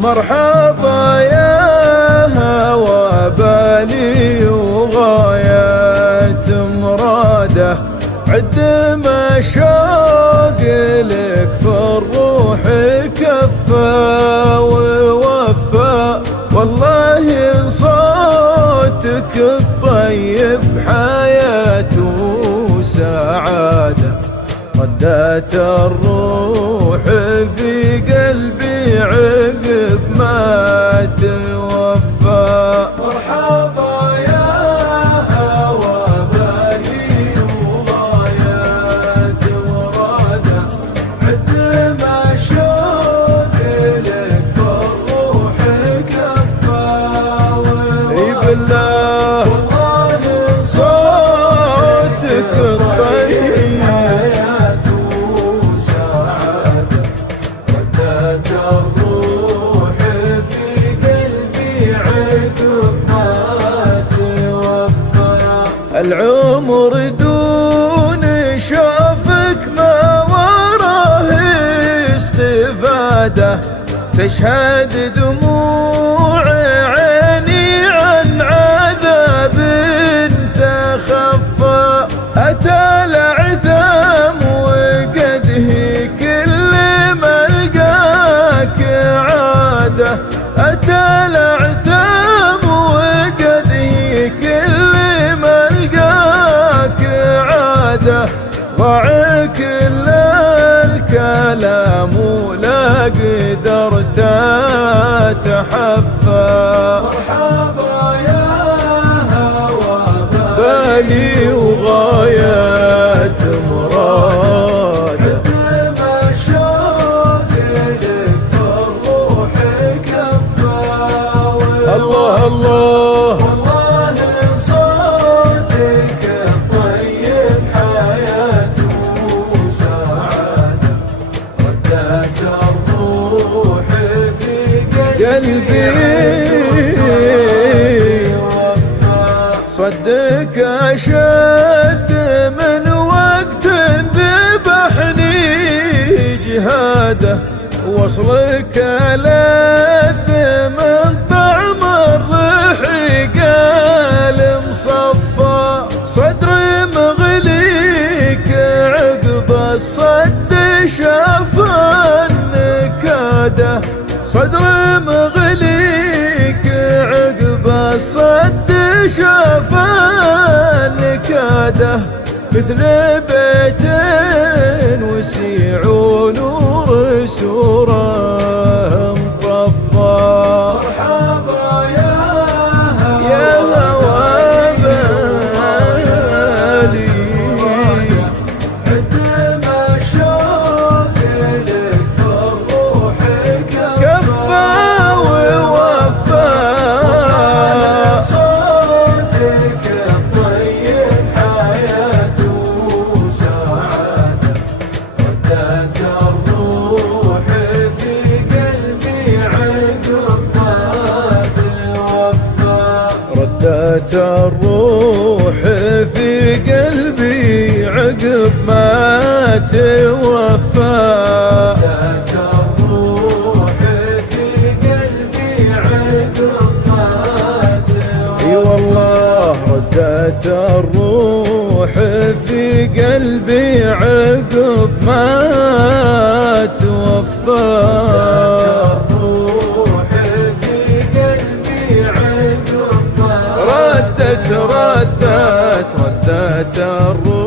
مرحبا يا هوى بالي وغاية مراده، عد ما شوق لك في الروح كفى ووفى. والله صوتك الطيب حياة وسعادة، ردت الروح في قلبي عقب ما توفى. مرحبا يا هوى بالي وغاية مراده، عد ما شوق لك في الروح كفى بالله. والله صوتك الطيب حياة وسعادة، ردت الروح في قلبي عقب ما توفى. العمر دون شوفك ما وراه استفادة، تشهد دموع عيني عن عذاب تخفى. أتى العثام وقده كل ما لقاك عادة، أتى العثام وقده كل ما لقاك عادة. ضاع كل الكلام ولا قدرت أتحفى. مرحبا يا هوى بالي وغاية مراده، عد ما شوق لك في الروح كفى. الله الله والله صوتك الطيب حياة وسعادة، ردت الروح في قلبي وفى. صدق أشد من وقت ذبحني جهاده، وصلك ألذ من طعم الرحيق المصفى. صدري مغليك عقب الصد شاف النكاده، صدري مغليك عقب الصد شاف النكاده. مثل بيت وسيع ونور سوره مطفى. مرحبا يا هوى بالي، عد ما شوق لك في الروح كفى ووفى. صوتك الطيب حياة وسعادة، ردت الروح في قلبي عقب ما توفى. ردت الروح في قلبي عقب ما توفى. ردت الروح في قلبي عقب ما توفى. اي والله ردت الروح في قلبي عقب ما توفى. ردت الروح